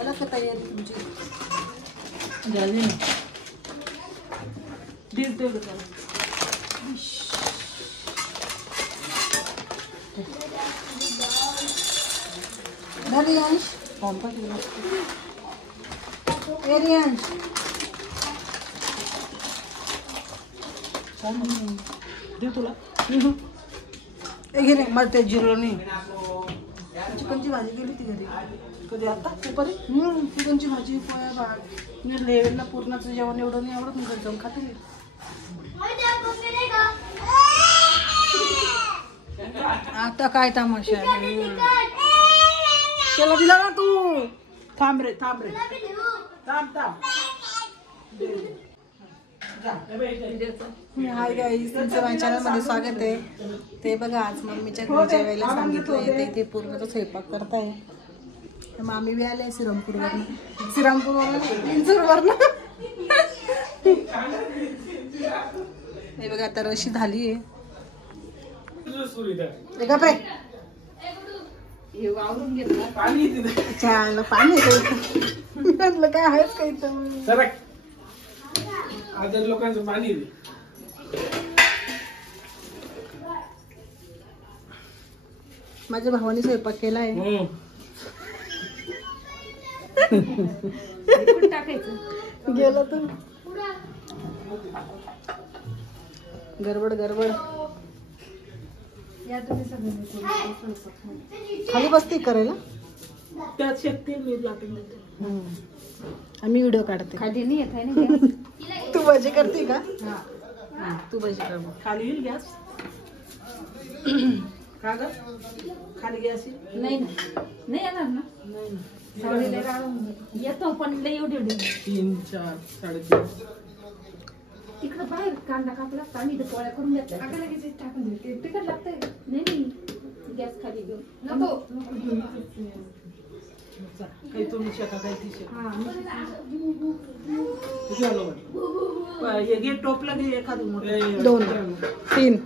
अलग का तयारी तुमची झाली ना. दीड तेवढं करा. घरी अंश पंपा केला. एरी अंश दे तुला. घे रे मला ते जिरलं नाही. चिकनची भाजी केली ती घरी. कधी आता दुपारी चिकनची भाजी पोळ्या भात. मी लेवेलला पूर्णाचं जेवण एवढं नाही आवडत. मी घरी जाऊन खाते. आता काय तमाशा आहे. त्याला दिला ना तू. थांब रे थांब रे थांब थांब. हाय गाईस, तुमचं माझ्या चॅनलमध्ये स्वागत आहे. ते बघा आज मम्मीच्या घरी जेवायला सांगितलं आहे. ते पूर्णाचा स्वयंपाक करताय. मामी बी आले श्रीरामपूरवरून. इंचूरवरून. हे बघा आता रशी झाली आहे. गप्रे छान पाणी म्हटलं काय आहेच काही तर आजारी लोकांचं पाणी. माझ्या भावाने स्वयंपाक केला आहे. गेला तर गडबड गडबड. खाली बसते करायला. त्यात शक्ती मीठ लागते. आम्ही व्हिडिओ काढते. खाली नाही येत आहे ना. तू भजी करते का? तू भजी कर. खाली येईल गॅस. का ग खाली गॅस नाही नाही येणार ना. येतो पण लई एवढी 3 4 3.5. तिकडं बाहेर कांदा कापला आम्ही पोळ्या करून घेतल्या. टाकून देते. तिकड लागतंय. नाही गॅस खाली घेऊन नको. काही तुम्ही शेका काही ती शेका. घे टोपला घे एखादं मोठं. 2 3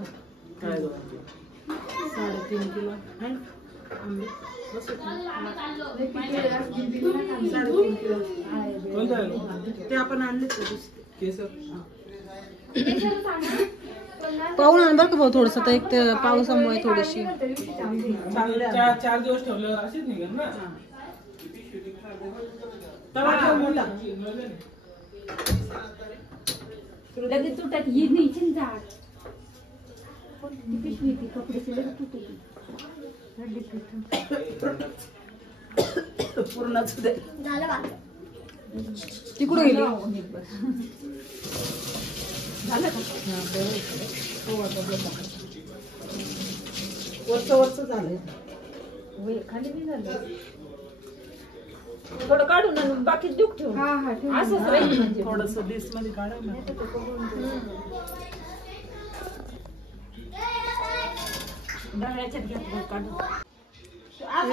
काय 3.5 किलो आहे ना आंबे. बस 3.5 किलो. ते आपण आणलेच केसर. पाहून आण बरं का भाऊ थोडस. तर एक तर पावसामुळे थोडीशी 4 दिवस ठेवल्यावर असेच निघेल ना. लगेच तुटत ही नाही चिंचाट. पिशवी ती कपडे लगेच तुटत. पूर्णच दे. ती कुठे गेली? झालं का? वरच झालंय. खाली नाही झालं. थोडं काढून आणून बाकी दुख ठेवून. असंच राहील म्हणजे थोडस डिश मध्ये काढा ना. ढगाळ्याच्यात घेतलं काढून.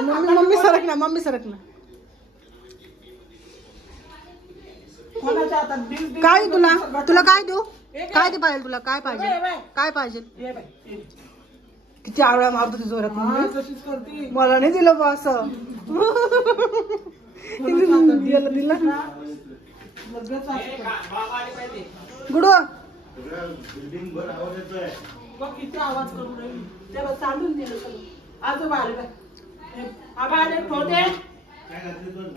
मम्मी सरक ना. मम्मी सरक ना. कोणाच्या हातात डिश काय तुला तुला काय देऊ? काय दे पाहिजे तुला? काय पाहिजे? काय पाहिजे? किती आवडा मारतो ती जोरात. तशीच करते. मला नाही दिलं बा असं. दिला गुडू. किती आवाज करून राहील. तेव्हा चालून दिलं सगळं. आजोबा आले बाय. आबा आले. ठोदे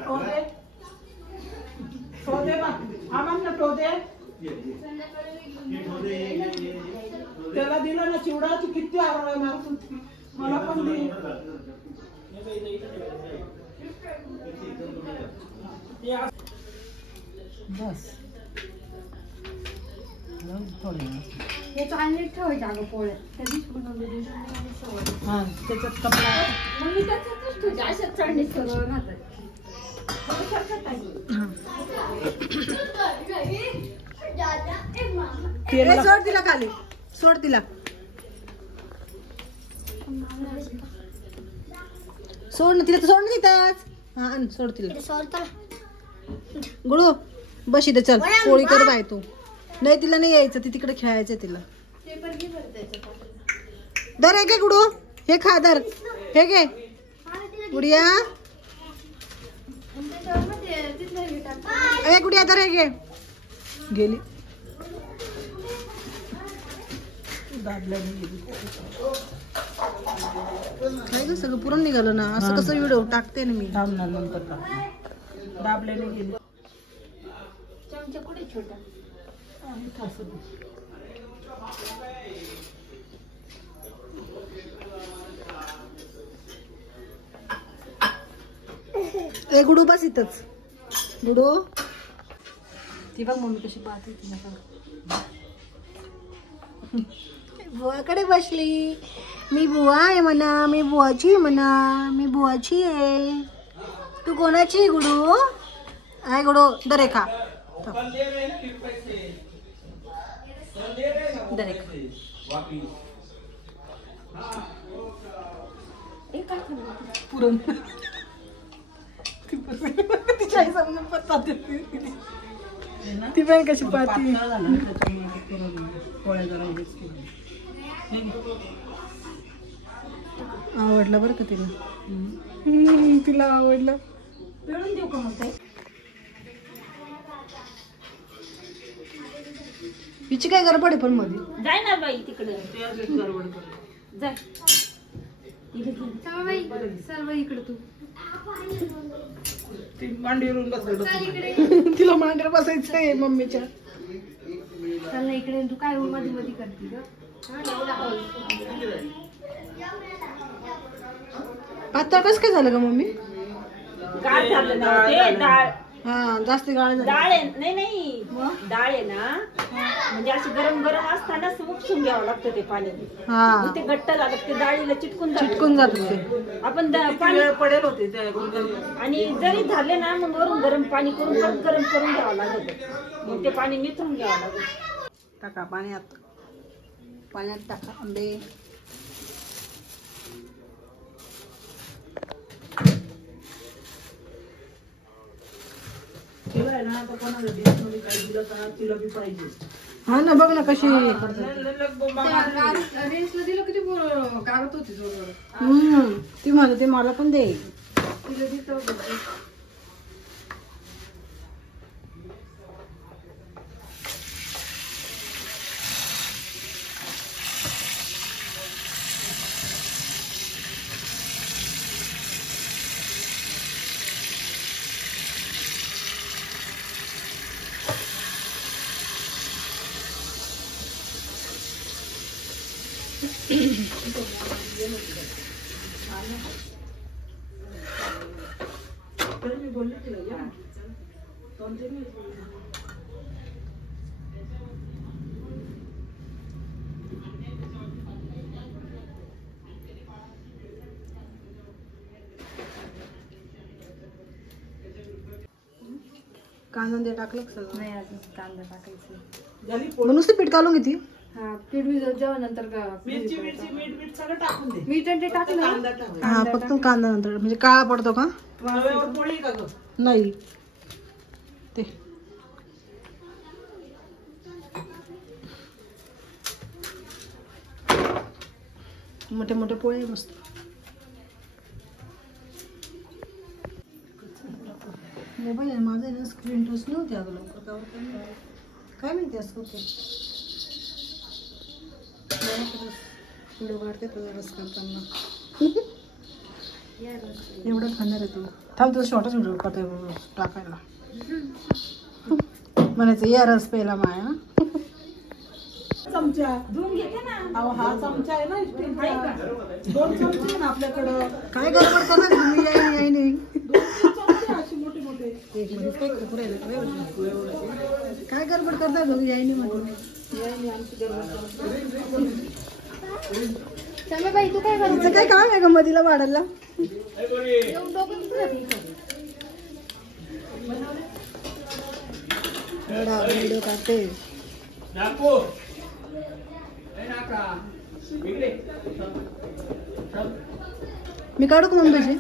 ठोदे ठोदे बा. आम्हाला ठोदे. त्याला दिलं ना चिवडा. तू किती आवडा मारत होती. मला पण दे. बस हे चांगले ठेवायचे अगं पोळ्या. हा त्याच्यात कपडा. मग मी त्याच्यातच ठेवते. अशाच चांगली सगळं राहतात. सोड तिला खाली. सोड तिला. सोड ना तिला. सोड ना तिथंच. हा सोड तिला. गुडू बस इथे. चल पोळी कर बाय तू. नाही तिला नाही यायचं. ती तिकडे खेळायचं तिला. दर हे घे गुडू. हे खा दर. हे घे. गुडिया ए गुडिया तर घे गेली काय ग सगळं पुरण निघालं ना असं कसं व्हिडिओ टाकते ना मी नंतर दाबल्याने गेली चमचा कुठे छोटा ए गुडू बस इथंच गुडू ती बघ मम्मी कशी पाहते बुवाकडे बसली मी बुवा आहे म्हणा मी बुवाची आहे म्हणा मी बुवाची आहे तू कोणाची आहे गुडू आहे गुडू दरे खा दरे पुरण तिच्या आई समजून पत्ता ती पण कशी पाहती आवडलं बरं का तिला तिला आवडलं पिळून देऊ का मग ते हिची काय गडबड आहे पण मध्ये जाय ना बाई तिकडे जाय सर्व इकडे तू मांडीवरून बसलं तिला मांडीवर बसायचं आहे मम्मीच्या चल ना इकडे तू काय मध्ये मध्ये करते ग आता कसं काय झालं का मम्मी गाळ झालं ना ते डाळ हा जास्त गाळ झालं डाळ आहे नाही नाही डाळ आहे ना म्हणजे असं गरम गरम असताना उपसून घ्यावं लागतं ते पाणी हा मग ते घट्ट झालं ते डाळीला चिटकून चिटकून जात होते आपण पाणी पडेल होते त्या आणि जरी झाले ना मग वरून गरम पाणी करून परत गरम करून घ्यावं लागत मग ते पाणी निथळून घ्यावं लागत टाका पाण्यात टाका आंबे तिला आहे ना आता कोणाला डिशमध्ये काही दिलं का तिला बी पाहिजे हा ना बघ ना कशी रेसला दिलं किती कागद होती जोर ती म्हणते मला पण दे तिला दिलं मी बोलले तिला या कांदा ते टाकलं का सगळं नाही अजून कांदा टाकायचं झाली मग नुसती पीठ घालून घेते हा पीठ भिजत जेव्हा नंतर मिरची मीठ सगळं टाकून दे मीठ आणि ते टाकलं कांदा टाक हा फक्त कांदा नंतर म्हणजे काळा पडतो का रव्यावर पोळी का ग नाही ते मोठे मोठे पोळे मस्त मोबाईल आहे माझा आहे ना स्क्रीन टच नव्हती अगं लवकर काय माहिती असं होते व्हिडिओ काढते तुझा रस करताना एवढं खाणार आहे तू थांब तुझा शॉर्टच व्हिडिओ करते टाकायला म्हणायचं या रस प्यायला माया चमचा धुवून घेते ना अहो हा चमचा आहे ना स्टीलचा 2 चमचे आहे ना आपल्याकडं काय गडबड करणार तुम्ही याय नाही 2 चमचे अशी मोठे मोठे एक मध्ये काय करू राहिलं काय गडबड करता बघ याय नाही म्हटलं चला बाई तू काय तिचं काय काम आहे का मधीला वाढायला व्हिडिओ काढते मी काढू का मम्मीची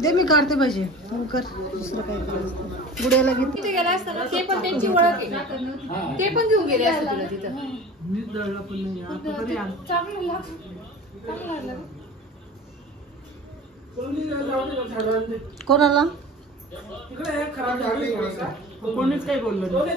दे मी काढते पाहिजे तू कर दुसरं काय करायचं गुड्याला घेते तिथे गेला असताना ते पण त्यांची ओळख आहे ते पण घेऊन गेले असते तुला तिथं मीच दळलं पण नाही आता तरी आण. चांगलं लागलं कोणी जाऊ दे ना झाडांमध्ये. कोणाला तिकडे खराब झाली कोणीच काही बोललं नाही.